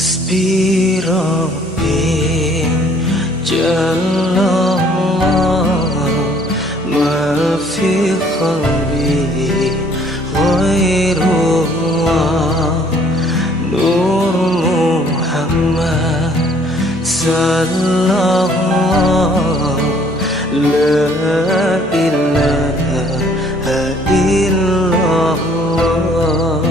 حسبي ربي جل الله ما في قلبي غير الله نور محمد صلى الله لا إله إلا الله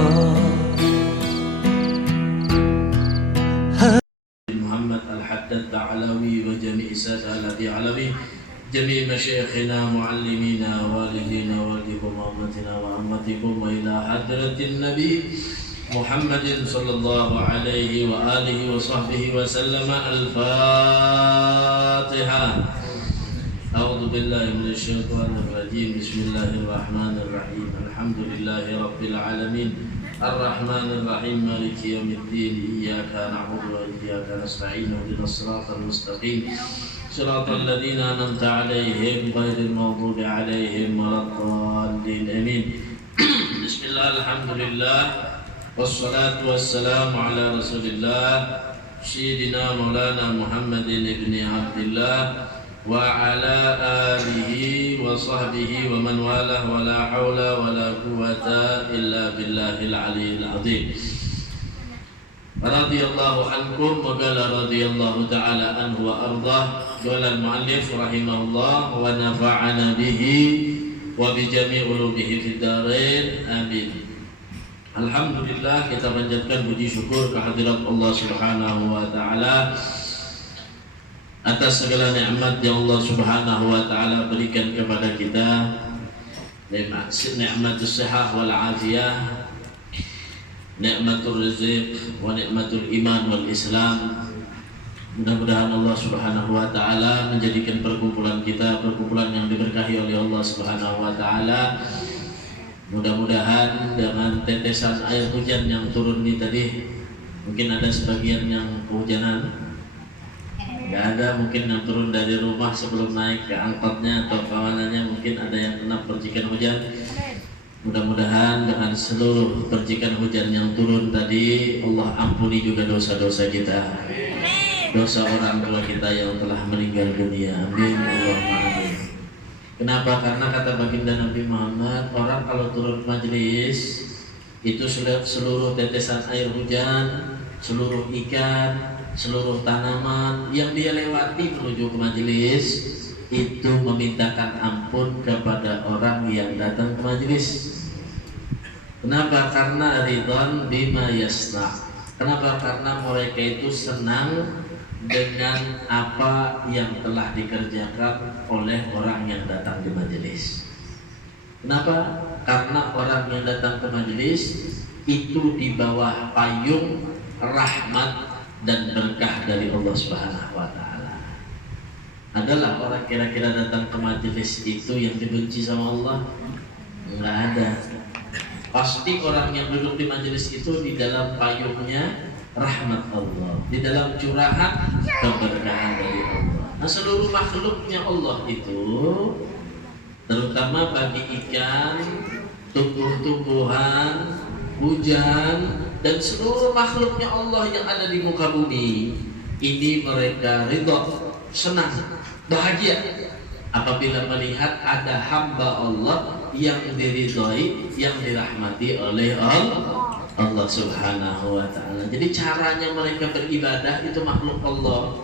محمد الحداد الثعلبي وجميع سادة العلوي جميع مشايخنا معلمينا والدينا والدكم وأمتنا وأمتكم وإلى حضرة النبي محمد صلى الله عليه وآله وصحبه وسلم. الفاتحة. أعوذ بالله من الشيطان الرجيم. بسم الله الرحمن الرحيم. الحمد لله رب العالمين الرحمن الرحيم مالك يوم الدين. إياك نعبد وإياك نستعين اهدنا الصراط المستقيم صراط الذين أنعمت عليهم غير المغضوب عليهم ولا الضالين آمين. بسم الله الحمد لله والصلاة والسلام على رسول الله سيدنا مولانا محمد بن عبد الله وعلى آله وصحبه ومن والاه ولا حول ولا قوة إلا بالله العلي العظيم. رضي الله عنكم وقال رضي الله تعالى عنه وأرضاه. قال المؤلف رحمه الله ونفعنا به وبجميع علومه في الدارين آمين. Alhamdulillah, kita panjatkan puji syukur kehadirat Allah Subhanahu wa taala atas segala nikmat yang Allah Subhanahu wa taala berikan kepada kita. Nikmatus sihah wal afiyah, nikmatul rizq wa nikmatul iman wal islam. Mudah-mudahan Allah Subhanahu wa taala menjadikan perkumpulan kita perkumpulan yang diberkahi oleh Allah Subhanahu wa taala. Mudah-mudahan dengan tetesan air hujan yang turun ini tadi, mungkin ada sebagian yang kehujanan, nggak ada mungkin yang turun dari rumah sebelum naik ke angkotnya atau kawanannya, mungkin ada yang kena percikan hujan. Mudah-mudahan dengan seluruh percikan hujan yang turun tadi, Allah ampuni juga dosa-dosa kita, dosa orang tua kita yang telah meninggal dunia. Amin. Allahumma amin. Kenapa? Karena kata baginda Nabi Muhammad, orang kalau turun majelis itu seluruh tetesan air hujan, seluruh ikan, seluruh tanaman yang dia lewati menuju ke majelis itu memintakan ampun kepada orang yang datang ke majelis. Kenapa? Karena ridwan bima yasna. Kenapa? Karena mereka itu senang dengan apa yang telah dikerjakan oleh orang yang datang di majelis. Kenapa? Karena orang yang datang ke majelis itu di bawah payung rahmat dan berkah dari Allah Subhanahu wa taala. Adalah orang kira-kira datang ke majelis itu yang dibenci sama Allah? Enggak ada. Pasti orang yang duduk di majelis itu di dalam payungnya rahmat Allah, di dalam curahan keberkahan dari Allah. Nah, seluruh makhluknya Allah itu, terutama bagi ikan, tumbuh-tumbuhan, hujan, dan seluruh makhluknya Allah yang ada di muka bumi, ini mereka ridha, senang, bahagia apabila melihat ada hamba Allah yang diridhoi, yang dirahmati oleh Allah Subhanahu wa taala. Jadi caranya mereka beribadah itu makhluk Allah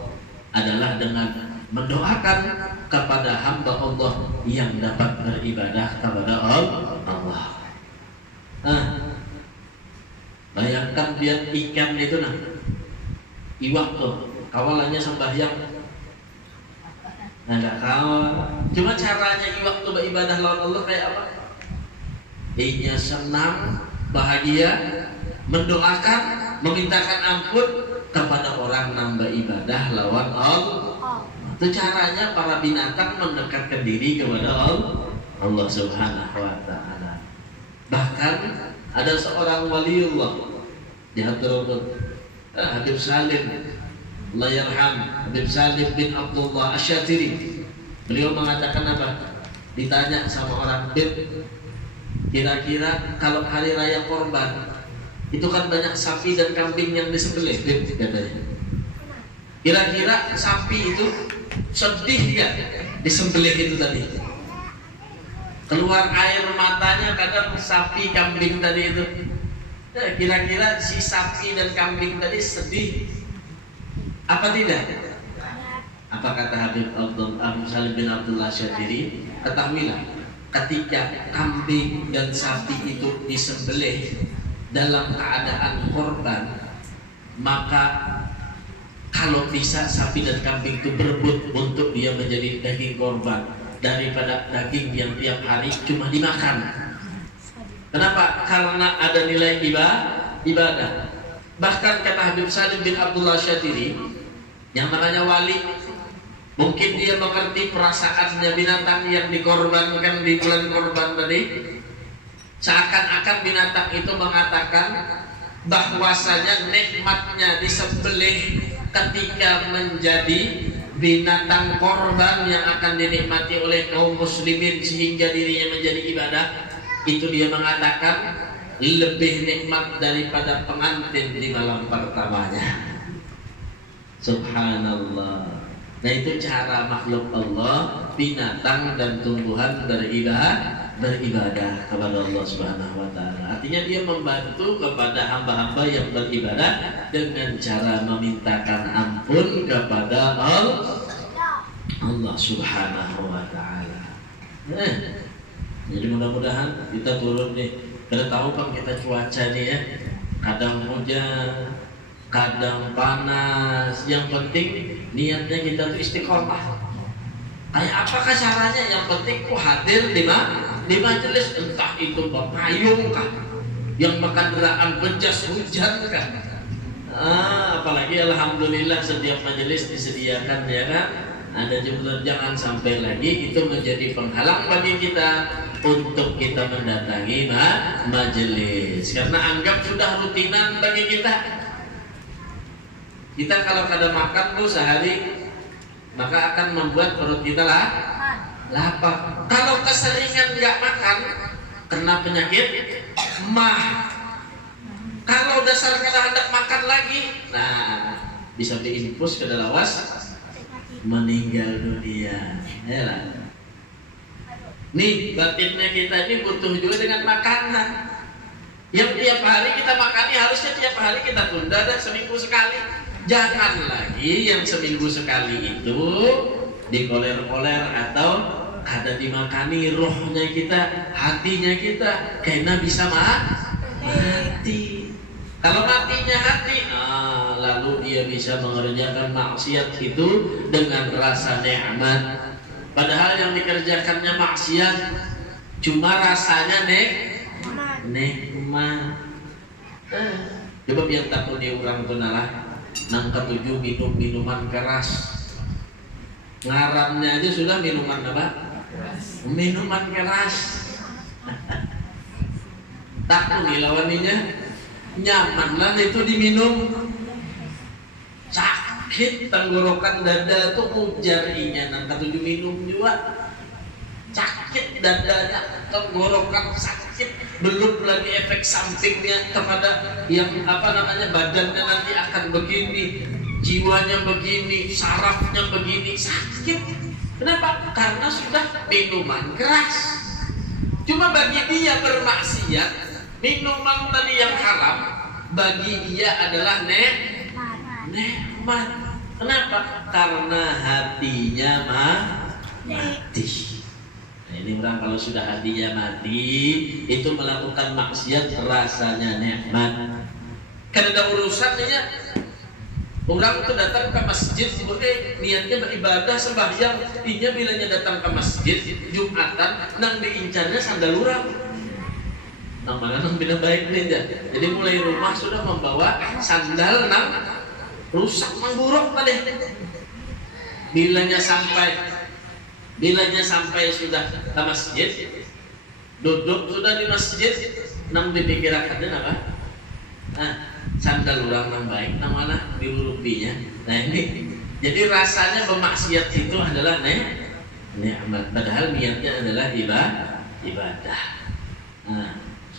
adalah dengan mendoakan kepada hamba Allah yang dapat beribadah kepada Allah. Nah, bayangkan dia ikan itu iwak tuh, kawalannya sembahyang. Nah, enggak kawal. Cuma caranya iwak tuh beribadah lawan Allah kayak apa? Dia senang, bahagia, mendoakan, memintakan ampun kepada orang nambah ibadah lawan Allah. Itu caranya para binatang mendekatkan diri kepada Allah Subhanahu wa taala. Bahkan ada seorang waliullah di Hadramaut, Habib Salim, Allah yarham, Habib Salim bin Abdullah Asyatiri. Beliau mengatakan apa? Ditanya sama orang, "Bib, kira-kira kalau hari raya korban Itu kan banyak sapi dan kambing yang disembelih katanya. Kira-kira sapi itu sedih ya disembelih itu tadi, keluar air matanya kadang sapi kambing tadi itu. Kira-kira si sapi dan kambing tadi sedih apa tidak? Apa kata Habib Salim bin Abdullah Syadiri? Ketahuilah, ketika kambing dan sapi itu disembelih dalam keadaan korban, maka kalau bisa sapi dan kambing itu berebut untuk dia menjadi daging korban daripada daging yang tiap hari cuma dimakan. Kenapa? Karena ada nilai ibadah. Bahkan kata Habib Salim bin Abdullah Syadiri, yang namanya wali, mungkin dia mengerti perasaannya binatang yang dikorbankan di bulan korban tadi. Seakan-akan binatang itu mengatakan bahwasanya nikmatnya disembelih ketika menjadi binatang korban yang akan dinikmati oleh kaum muslimin sehingga dirinya menjadi ibadah. Itu dia mengatakan lebih nikmat daripada pengantin di malam pertamanya. Subhanallah. Nah, itu cara makhluk Allah, binatang dan tumbuhan beribadah kepada Allah Subhanahu wa taala. Artinya dia membantu kepada hamba-hamba yang beribadah dengan cara memintakan ampun kepada Allah Subhanahu wa taala. Jadi mudah-mudahan kita turun nih. Kita tahu kan kita cuaca nih ya, kadang hujan, kadang panas. Yang penting niatnya kita tuh istiqomah. Kayak apakah caranya? Yang penting ku hadir di majelis, entah itu payung kah, yang kendaraan bejas hujan kah. Apalagi alhamdulillah setiap majelis disediakan ya kan, ada jumlah. Jangan sampai lagi itu menjadi penghalang bagi kita untuk kita mendatangi majelis, karena anggap sudah rutinan bagi kita. Kita kalau kada makan bu sehari, maka akan membuat perut kita lapar. Kalau keseringan nggak makan, kena penyakit mah. Kalau dasar kada hendak makan lagi, nah bisa diinfus ke lawas meninggal dunia. Yalah. Nih batinnya kita ini butuh juga dengan makanan. Yang tiap hari kita makani harusnya tiap hari kita tunda dan seminggu sekali. Jangan lagi yang seminggu sekali itu dikoler-koler atau ada dimakani rohnya kita, hatinya kita, karena bisa mati. Kalau matinya hati, lalu dia bisa mengerjakan maksiat itu dengan rasa nikmat. Padahal yang dikerjakannya maksiat cuma rasanya nikmat. Coba biar takut dia orang tuh nalah nang ketujuh minum minuman keras. Ngarannya aja sudah minuman apa? Minuman keras. Takut dilawaninya nyaman lah itu diminum. Sakit tenggorokan dada tuh ujarinya nang ketujuh minum juga. Sakit dadanya, tenggorokan sakit, belum lagi efek sampingnya kepada yang badannya nanti akan begini, jiwanya begini, sarafnya begini, sakit. Kenapa? Karena sudah minuman keras. Cuma bagi dia bermaksiat, minuman tadi yang haram bagi dia adalah nikmat. Kenapa? Karena hatinya mati. Ini orang kalau sudah hatinya mati itu melakukan maksiat rasanya nikmat. Karena ada urusannya. Orang itu datang ke masjid niatnya beribadah sembahyang, dia bilangnya datang ke masjid Jumatan nang diincarnya sandal urang. Nang mana nang bina baik nih. Jadi mulai rumah sudah membawa sandal nang rusak mangburuk tadi. Bilanya sampai sudah ke masjid, duduk sudah di masjid, nang dipikirakannya apa? Sandal orang nang baik, nang mana dilurupinya. Nah ini, jadi rasanya bermaksiat itu adalah nikmat, padahal niatnya adalah ibadah.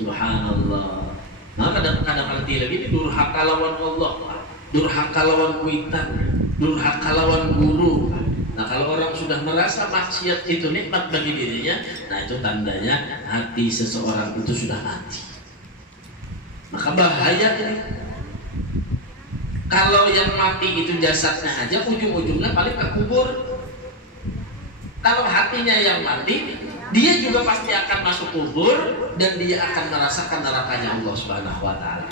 Subhanallah. Maka kadang-kadang arti lagi ini durhaka lawan Allah, durhaka lawan kuitan, durhaka lawan guru. Nah kalau orang sudah merasa maksiat itu nikmat bagi dirinya, nah itu tandanya hati seseorang itu sudah mati. Maka bahaya ini. Kalau yang mati itu jasadnya aja, ujung-ujungnya paling ke kubur. Kalau hatinya yang mati, dia juga pasti akan masuk kubur dan dia akan merasakan nerakanya Allah Subhanahu wa taala.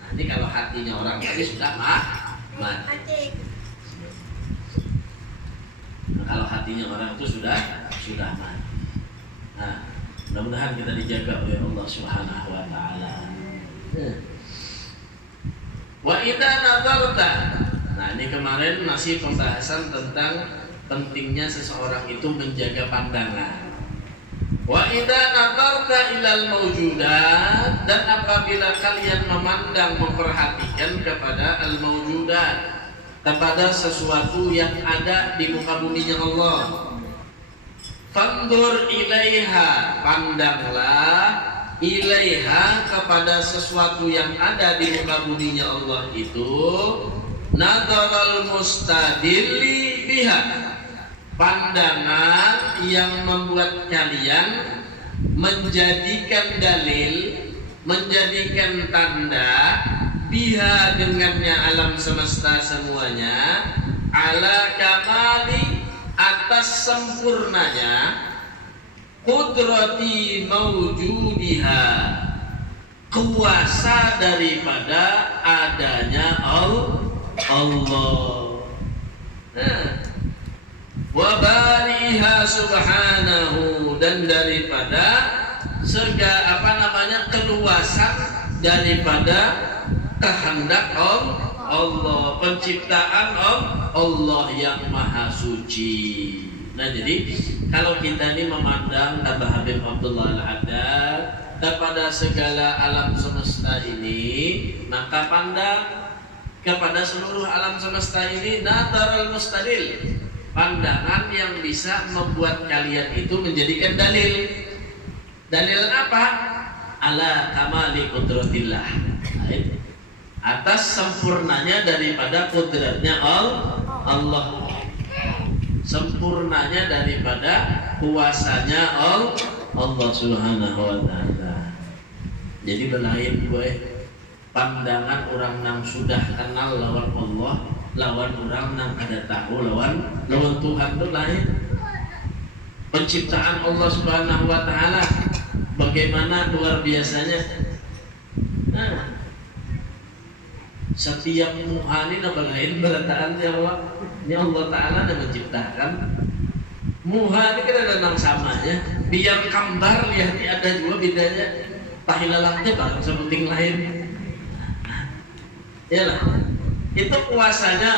Nah, ini kalau hatinya orang tadi sudah mati. Nah, kalau hatinya orang itu sudah mati. Nah, mudah-mudahan kita dijaga oleh Allah Subhanahu wa taala. Wa idza nadarta. Nah, ini kemarin masih pembahasan tentang pentingnya seseorang itu menjaga pandangan. Wa idza nadarta ilal mawjudat, dan apabila kalian memandang, memperhatikan kepada al mawjudat, kepada sesuatu yang ada di muka buminya Allah. Fandur ilaiha, pandanglah ilaiha kepada sesuatu yang ada di muka buminya Allah itu, nadaral mustadilli biha, pandangan yang membuat kalian menjadikan dalil, menjadikan tanda biha dengannya alam semesta semuanya, ala kamali, atas sempurnanya, qudrati mawjudiha, kuasa daripada adanya Allah. Wa bariha subhanahu, dan daripada keluasan daripada kehendak Allah, penciptaan Allah yang maha suci. Nah jadi kalau kita ini memandang kata Habib Abdullah Al-Haddad kepada segala alam semesta ini, maka pandang kepada seluruh alam semesta ini nadaral mustadil, pandangan yang bisa membuat kalian itu menjadikan dalil. Dalil apa? Ala kamali qudratillah, atas sempurnanya daripada kudratnya Allah, sempurnanya daripada kuasanya Allah Subhanahu wa taala. Jadi belain gue pandangan orang yang sudah kenal lawan Allah, lawan orang yang ada tahu lawan Tuhan itu lain. Penciptaan Allah Subhanahu wa taala bagaimana luar biasanya. Nah, setiap muhani apa lain berataan ya Allah. Ini Allah Ta'ala yang menciptakan. Muhani kan ada nang samanya. Biar kambar lihat ada juga bedanya. Tahilalangnya bareng sebuting lain. Ya lah. Itu kuasanya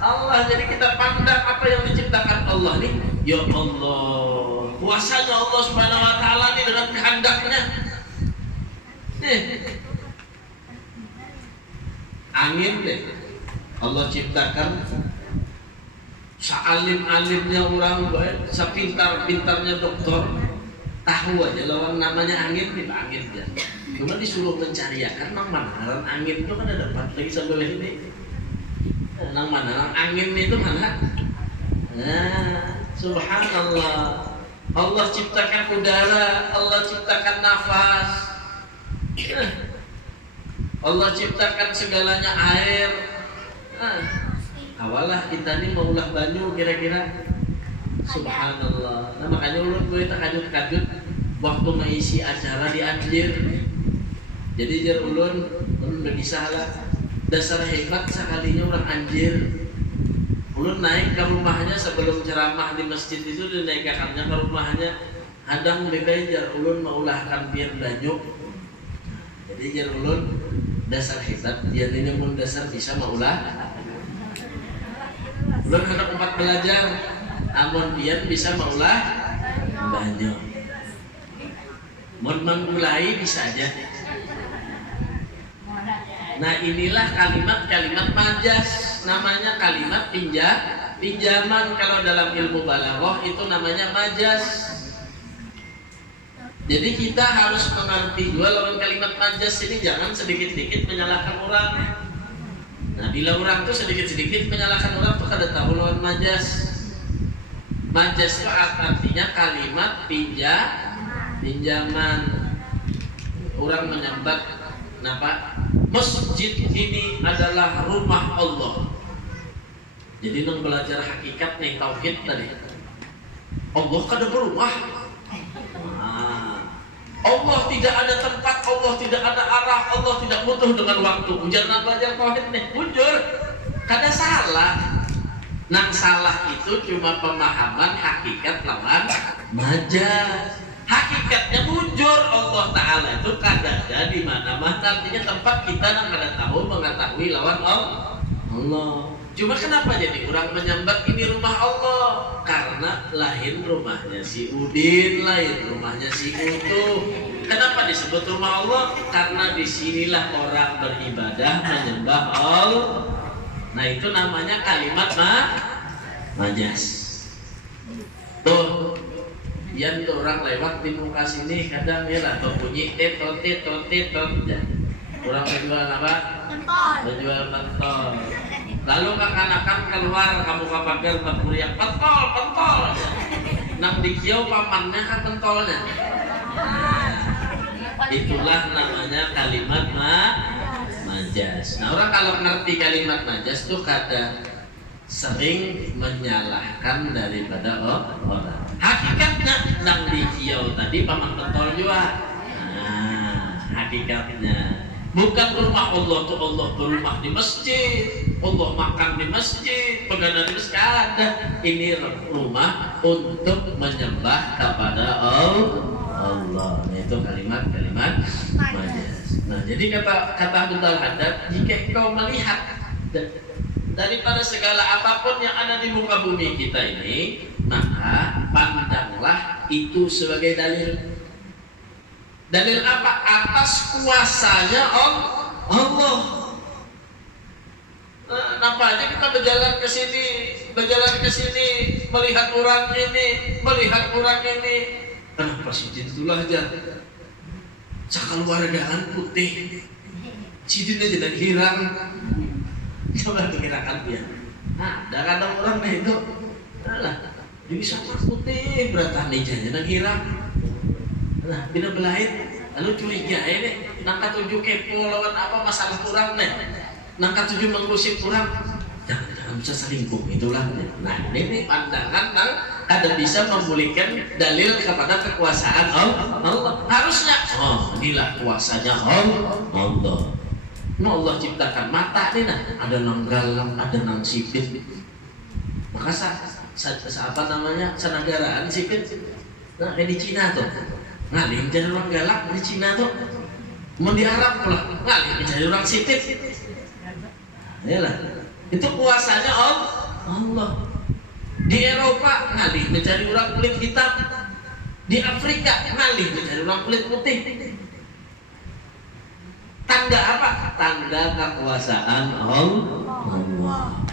Allah. Jadi kita pandang apa yang diciptakan Allah nih. Ya Allah, kuasanya Allah Subhanahu wa taala nih dengan kehendaknya. Angin deh. Allah ciptakan, sealim-alimnya orang baik, sepintar-pintarnya dokter, tahu aja lawan namanya angin, kita angin ya. Cuma disuruh mencariakan nang mana angin itu kan ada 4 lagi sampai ini. Nang mana angin itu mana? Nah, subhanallah. Allah ciptakan udara, Allah ciptakan nafas. Allah ciptakan segalanya air. Awalah kita ini mau ulah banyu kira-kira. Subhanallah. Nah makanya ulun gue terkajut-kajut waktu mengisi acara di Adlir. Jadi jar ulun bagi salah dasar hebat sekalinya orang anjir. Ulun naik ke rumahnya sebelum ceramah di masjid itu, dan naikakannya ke rumahnya. Hadang bekai jar ulun maulahkan biar banyu. Jadi jar ulun dasar hebat, dia ini pun dasar bisa maulah. Ulun hendak 4 belajar, amun dia bisa maulah banyu. Mun mengulai bisa aja. Nah inilah kalimat-kalimat majas, namanya kalimat pinjaman. Kalau dalam ilmu balaghah itu namanya majas. Jadi kita harus mengerti dua lawan kalimat majas ini, jangan sedikit-sedikit menyalahkan orang. Nah, bila orang tuh sedikit-sedikit menyalahkan orang tuh kada tahu lawan majas. Majas itu artinya kalimat pinjaman. Orang menyambat kenapa? Masjid ini adalah rumah Allah. Jadi nang belajar hakikat nih tauhid tadi. Allah kada berumah. Allah tidak ada tempat, Allah tidak ada arah, Allah tidak butuh dengan waktu. Jangan belajar tauhid nih, bujur. Kada salah. Nang salah itu cuma pemahaman hakikat lawan majaz. Hakikatnya bujur, Allah Ta'ala itu kada ada di mana-mana. Artinya tempat kita nang kada tahu mengetahui lawan Allah. Cuma kenapa jadi orang menyambat ini rumah Allah? Karena lain rumahnya si Udin, lain rumahnya si Utuh. Kenapa disebut rumah Allah? Karena disinilah orang beribadah menyembah Allah. Nah itu namanya kalimat majas. Tuh, yang tuh orang lewat di muka sini kadang ya atau bunyi tetot. Orang menjual apa? Menjual pentol. Lalu kekanakan keluar kamu pagar berteriak pentol. Nang dikiau pamannya kan pentolnya. Itulah namanya kalimat majas. Nah orang kalau ngerti kalimat majas tuh kada sering menyalahkan daripada orang. Hakikatnya nang dikiau tadi paman pentol juga. Nah hakikatnya bukan rumah Allah tuh Allah berumah di masjid, Allah makan di masjid, begadang di masjid. Ada ini rumah untuk menyembah kepada Allah. Itu kalimat majas. Nah jadi kata Abdul Haddad, jika kau melihat daripada segala apapun yang ada di muka bumi kita ini, maka pandanglah itu sebagai dalil. Dalil apa? Atas kuasanya Allah. Kenapa aja kita berjalan ke sini, melihat orang ini. Kenapa sih itulah aja? Sakaluargaan putih, sidinnya jadi hirang. Coba pikirkan dia. Nah, kadang orang itu, alah, dia bisa putih beratani jangan hirang. Nah, bila belait, lalu curiga ini, nangka tujuh kepo lawan apa masalah kurang nih, nangka tujuh mengusip kurang, jangan bisa selingkuh itulah. Nah, ini pandangan nang ada bisa memulihkan dalil kepada kekuasaan Allah. Harusnya, inilah kuasanya Allah. Nah, Allah ciptakan mata nih, ada nang galang, ada nang sipit. Maka apa namanya sanagaraan sipit. Nah, kayak di Cina tuh. Ngalih menjadi orang galak di Cina tuh, mau di Arab pula ngalih menjadi orang sipit. Yalah, itu kuasanya Allah. Di Eropa ngalih menjadi orang kulit hitam, di Afrika ngalih menjadi orang kulit putih. Tanda apa? Tanda kekuasaan Allah.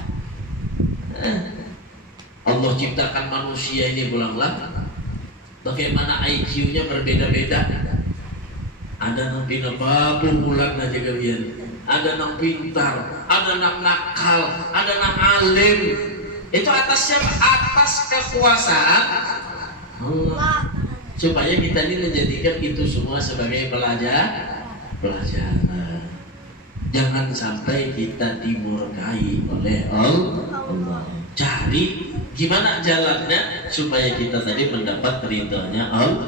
Allah ciptakan manusia ini bulanglah. Bagaimana IQ-nya berbeda-beda. Ada nang pinababu bulan aja kalian. Ada nang pintar, ada nang nakal, ada nang alim. Itu atas siapa? Atas kekuasaan Allah. Supaya kita ini menjadikan itu semua sebagai pelajaran. Jangan sampai kita dimurkai oleh Allah. Cari gimana jalannya supaya kita tadi mendapat ridhonya Allah.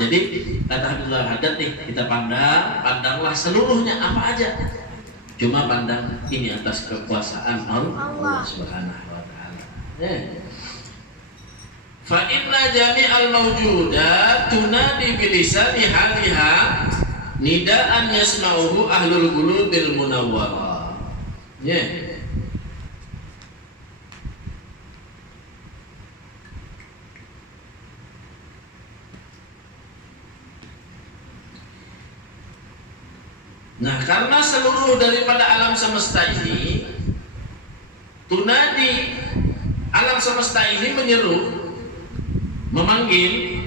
Jadi kata Abdul Haddad nih, kita pandanglah seluruhnya apa aja. Cuma pandang ini atas kekuasaan Allah Subhanahu wa taala. Fa inna jami'al mawjudat tunadi bilisani haliha nidaan yasma'uhu ahlul qulubil munawwarah. Nah, karena seluruh daripada alam semesta ini tunadi, alam semesta ini menyeru, memanggil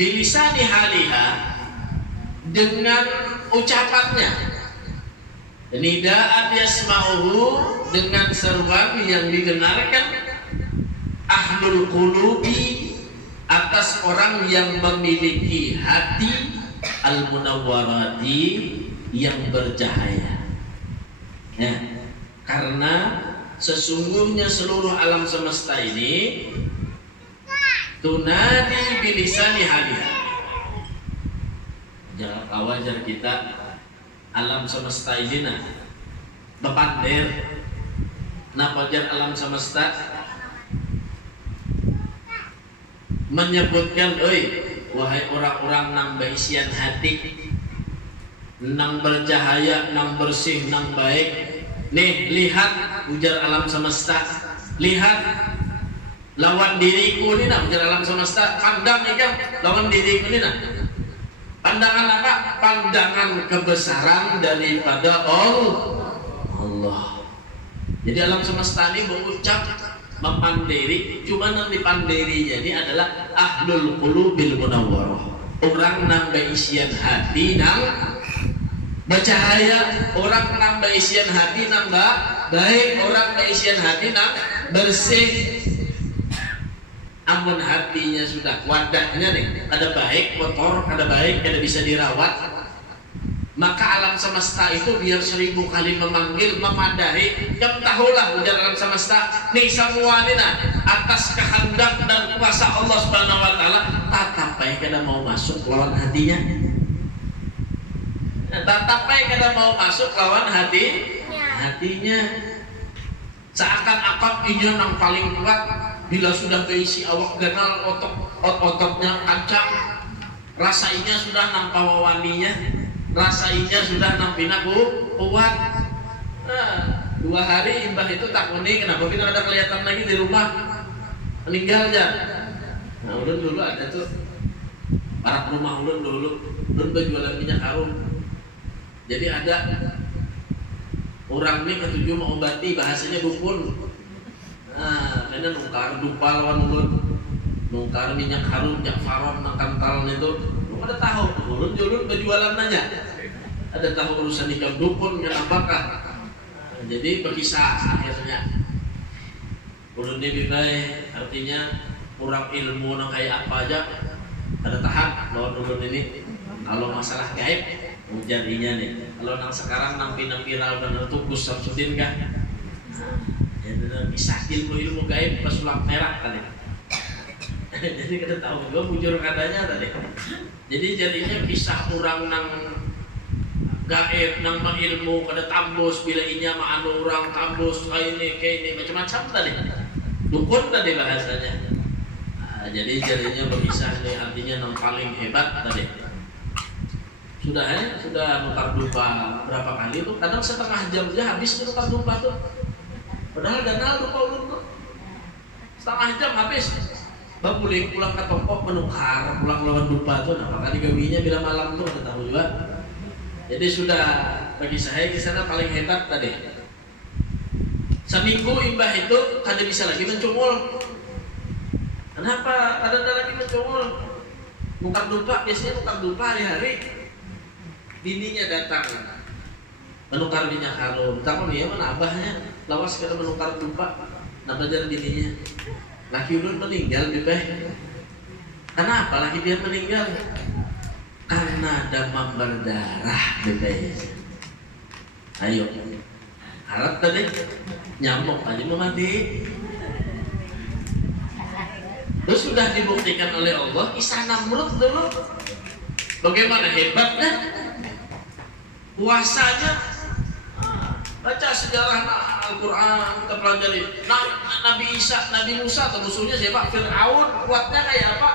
bilisani haliha, dengan ucapannya, nida'an yasma'uhu, dengan seruan yang didengarkan, ahlul qulubi, atas orang yang memiliki hati, al-munawwarati, yang bercahaya. Ya, karena sesungguhnya seluruh alam semesta ini tunadi bilisani haliha. Jangan wajar kita alam semesta ini nah bepandir. Nah wajar alam semesta menyebutkan, oi wahai orang-orang nang baisian hati, nang bercahaya, nang bersih, nang baik. Nih lihat, ujar alam semesta, lihat lawan diriku ini nah, ujar alam semesta, pandang ikan lawan diriku ini nah. Pandangan apa? Pandangan kebesaran daripada Allah. Jadi alam semesta ini berucap, mempandiri, cuma nanti pandirinya ini adalah ahlul qulubil munawwarah, orang nang isian hati nang bercahaya, orang nang isian hati nang baik, orang isian hati nang bersih. Amun hatinya sudah, wadahnya nih ada baik, kotor, ada baik, ada bisa dirawat, maka alam semesta itu biar 1000 kali memanggil, memadahi, yang tahulah ujar alam semesta, nih semua ini nah, atas kehendak dan kuasa Allah Subhanahu Wa Taala, tatapai kada mau masuk lawan hatinya, tatapai kada mau masuk lawan hatinya, seakan-akan inya yang paling kuat. Bila sudah keisi awak ganal, ototnya kancang, rasainya sudah nampak wawaninya, rasainya sudah nampina kuat. Nah, 2 hari imbah itu tak kuning, kenapa kita ada kelihatan lagi di rumah, meninggal aja. Nah ulun dulu ada tuh, para rumah ulun dulu berjualan minyak harum. Jadi ada orang ini ketujuh mengobati, bahasanya dukun. Nah, karena nungkar dupa lawan ulun, nungkar minyak harum, minyak faron, nang kantal itu, lu ada tahu, ulun berjualan nanya, ada tahu urusan nikah dukun, kenapakah? Nah, jadi berkisah akhirnya, ulun ini bilai, artinya kurang ilmu nang kayak apa aja, ada tahan lawan ulun ini. Kalau masalah gaib, jadinya nih, kalau nang sekarang nang viral dan tukus Samsudin kah? Bisa ilmu gaib pesulap merah tadi. Jadi kita tahu juga bujur katanya tadi. Jadi jadinya kisah orang nang gaib, nang mengilmu kada tambus, bila inya mah anu orang tambus kayak ini macam-macam tadi. Dukun tadi bahasanya. Nah, jadi jadinya berkisah nih, artinya nang paling hebat tadi. Sudah nukar dupa berapa kali tuh? Kadang setengah jam aja habis nukar dupa tuh. Padahal ganal lupa ulun tuh setengah jam habis. Bapuling pulang ke toko menukar, pulang lawan dupa tuh. Nah maka digawinya bila malam tuh ada tahu juga. Jadi sudah bagi saya di sana paling hebat tadi. Seminggu imbah itu kada bisa lagi mencungul. Kenapa kada lagi mencungul? Nukar dupa, biasanya nukar dupa hari-hari. Bininya datang menukar minyak harum. Takon dia mana abahnya lawas kada menukar dupa. Napa jar bininya? Laki ulun meninggal bebeh. Kenapa laki dia meninggal? Karena demam berdarah bebeh. Ayo, harap tadi nyamuk aja mau mati. Terus sudah dibuktikan oleh Allah kisah Namrud dulu. Bagaimana hebatnya puasanya. Baca sejarah Al-Quran, kita pelajari Nabi Isa, Nabi Musa, atau musuhnya siapa? Fir'aun, kuatnya kayak apa?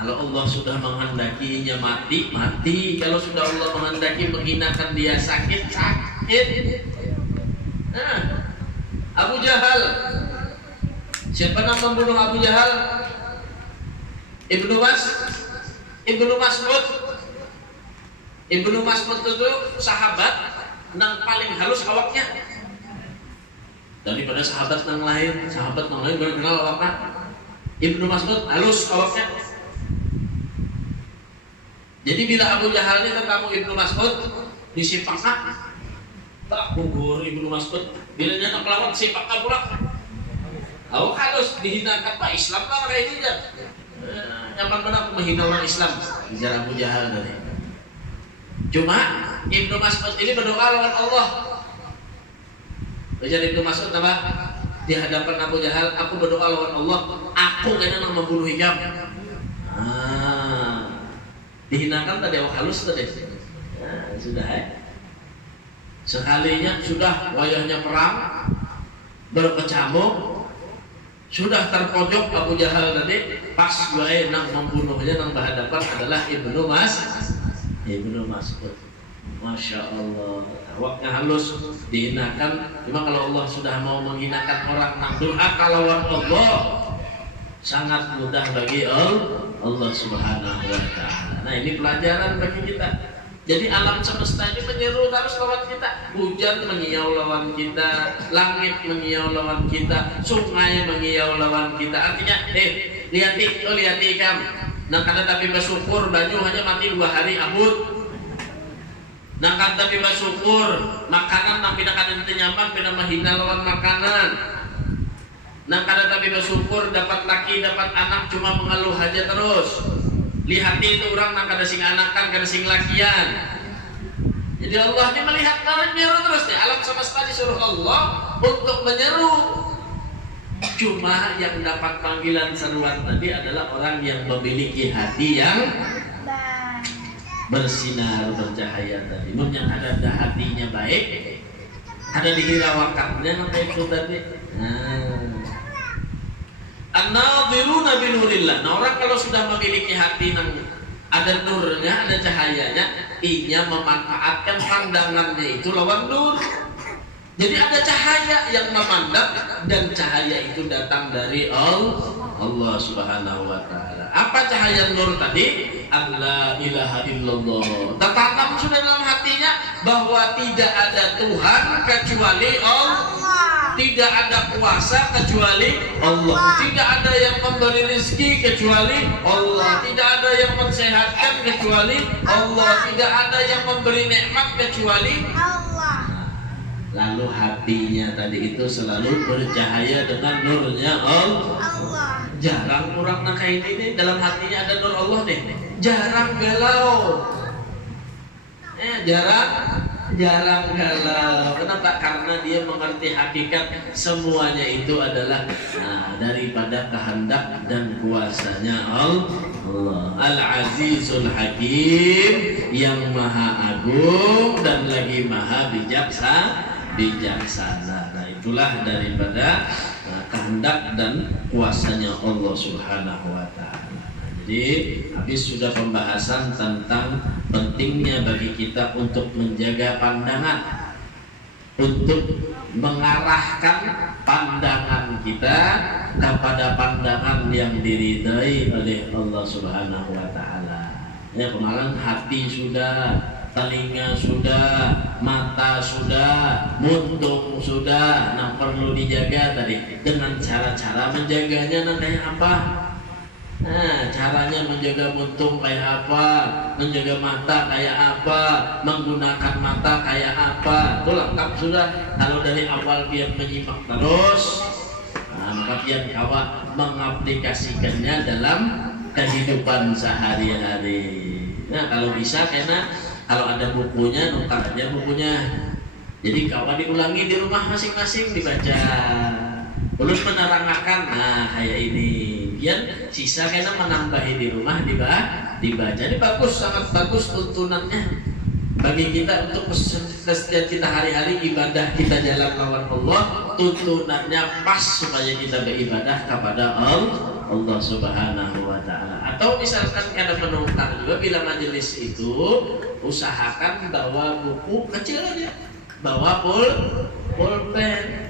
Kalau Allah sudah menghendakinya mati, mati. Kalau sudah Allah menghendaki menghinakan dia sakit, sakit. Nah, Abu Jahal, siapa yang membunuh Abu Jahal? Ibnu Mas'ud. Ibnu Mas'ud itu sahabat nang paling halus awaknya daripada sahabat nang lain. Sahabat nang lain baru kenal awaknya. Ibnu Mas'ud halus awaknya. Jadi bila Abu Jahal ini ketemu Ibnu Mas'ud disipak tak gugur Ibnu Mas'ud bila nak pelawat sipak pula. Awak halus dihinakan Pak Islam lah kayak ini kan. Nyaman mana menghina orang Islam bicara Abu Jahal tadi. Cuma Ibnu Mas'ud ini berdoa lawan Allah. Bicara Ibnu Mas'ud apa? Di hadapan Abu Jahal, aku berdoa lawan Allah, aku kena nak membunuh Hisham. Dihinakan tadi awak halus tadi. Sudah sekalinya sudah wayahnya perang berkecamuk, sudah terpojok Abu Jahal tadi, pas gue nak membunuhnya nang berhadapan adalah Ibnu Mas'ud. Masya Allah, awaknya halus dihinakan. Cuma kalau Allah sudah mau menghinakan orang nang durhaka lawan Allah, sangat mudah bagi Allah Subhanahu wa Ta'ala. Nah, ini pelajaran bagi kita. Jadi alam semesta ini menyeru terus lawan kita. Hujan mengiyau lawan kita, langit mengiyau lawan kita, sungai mengiyau lawan kita. Artinya, lihat ikam. Nah, kata tapi bersyukur banyu hanya mati 2 hari abut. Nah, kata tapi bersyukur makanan tapi nak ada nyaman, bina mahina lawan makanan. Nah, kata tapi bersyukur dapat laki, dapat anak, cuma mengeluh aja terus. Lihat itu orang nak kada sing anakan, kada sing lakian. Jadi Allah ini melihat menyeru terus nih. Alam semesta disuruh Allah untuk menyeru. Cuma yang dapat panggilan seruan tadi adalah orang yang memiliki hati yang bersinar, bercahaya tadi. Yang ada hatinya baik, ada dihirawakannya nanti itu tadi. An-nadhiruna binurillah. Nah, orang kalau sudah memiliki hati yang ada nurnya, ada cahayanya, ia memanfaatkan pandangannya itu lawan nur. Jadi ada cahaya yang memandang dan cahaya itu datang dari Allah Subhanahu wa Ta'ala. Apa cahaya nur tadi? Allah ilaha illallah. Tertanam sudah dalam hatinya bahwa tidak ada Tuhan kecuali Allah. Tidak ada kuasa kecuali Allah. Tidak ada yang memberi rezeki kecuali Allah. Tidak ada yang mensehatkan kecuali Allah. Tidak ada yang memberi nikmat kecuali Allah. Lalu hatinya tadi itu selalu bercahaya dengan nurnya Allah. Jarang orang nak kayak ini dalam hatinya ada nur Allah deh. Jarang galau. Jarang galau. Kenapa? Karena dia mengerti hakikat semuanya itu adalah daripada kehendak dan kuasanya Allah. Al-Azizul Hakim, yang maha agung dan lagi maha bijaksana. Nah, itulah daripada kehendak dan kuasanya Allah Subhanahu wa Ta'ala. Jadi habis sudah pembahasan tentang pentingnya bagi kita untuk menjaga pandangan, untuk mengarahkan pandangan kita kepada pandangan yang diridai oleh Allah Subhanahu wa Ta'ala. Ya, kemarin hati sudah, telinga sudah, mata sudah, muntung sudah. Nah, perlu dijaga tadi dengan cara-cara menjaganya. Nanti apa? Nah, caranya menjaga muntung kayak apa, menjaga mata kayak apa, menggunakan mata kayak apa, itu lengkap sudah. Kalau dari awal dia menyimak terus, maka dia kawan mengaplikasikannya dalam kehidupan sehari-hari. Nah, kalau bisa karena kalau ada bukunya, nukar aja bukunya. Jadi kawan diulangi di rumah masing-masing dibaca. Belum menerangkan, nah kayak ini. Biar sisa kena menambahi di rumah dibaca. Ini bagus, sangat bagus tuntunannya bagi kita untuk setiap kita hari-hari ibadah kita jalan lawan Allah. Tuntunannya pas supaya kita beribadah kepada Allah Subhanahu wa Ta'ala. Atau misalkan kada menukar juga, bila majelis itu usahakan bawa buku kecil aja, bawa pulpen.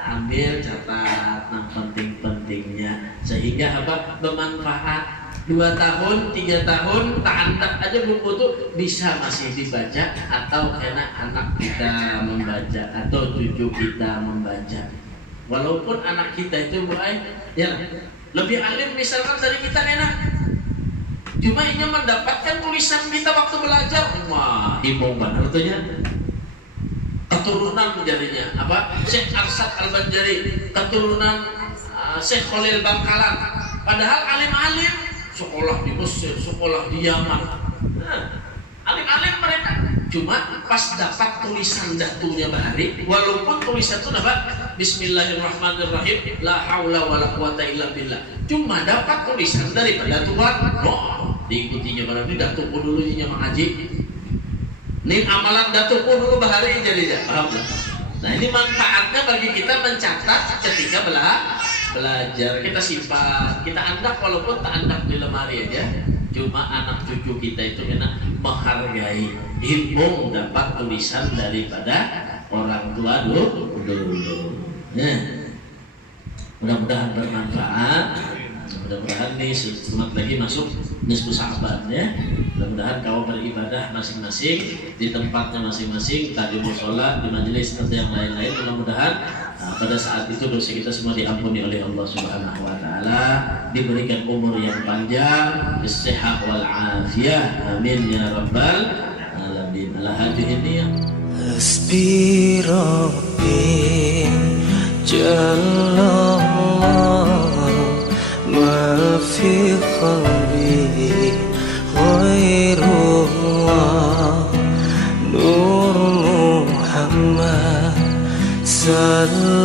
Ambil catat penting-pentingnya sehingga apa bermanfaat 2 tahun 3 tahun tak antak aja buku itu bisa masih dibaca atau kena anak kita membaca atau cucu kita membaca. Walaupun anak kita itu mulai ya lebih alim misalkan dari kita kena Cuma ini mendapatkan tulisan kita waktu belajar, wah, hibong benar tuh ya. Keturunan jadinya apa? Syekh Arsyad Al-Banjari, keturunan Syekh Khalil Bangkalan. Padahal alim-alim, sekolah di Mesir, sekolah di Yaman. Nah, alim-alim mereka. Cuma pas dapat tulisan datunya Bahari, walaupun tulisan itu dapat Bismillahirrahmanirrahim, la haula wala quwata illa billah. Cuma dapat tulisan daripada Tuhan. Diikutinya barang ini datuku dulu nya mengaji. Ini amalan datuku dulu Bahari jadi paham. Nah ini manfaatnya bagi kita mencatat ketika belajar. Kita simpan, kita andak walaupun tak andak di lemari aja. Cuma anak cucu kita itu kena menghargai, ilmu dapat tulisan daripada orang tua dulu. Nah, mudah-mudahan bermanfaat. Mudah-mudahan nih semangat lagi masuk nisfu Sa'ban ya. Mudah-mudahan kau beribadah masing-masing di tempatnya masing-masing, tadi musola, di majelis atau yang lain-lain. Mudah-mudahan pada saat itu dosa kita semua diampuni oleh Allah Subhanahu wa taala, diberikan umur yang panjang, sehat wal afiyah. Amin ya rabbal alamin. Ala hadhihi niyah. Hasbi Rabbi Jallallah ma fi qalbi ghairullah Nur Muhammad sallallahu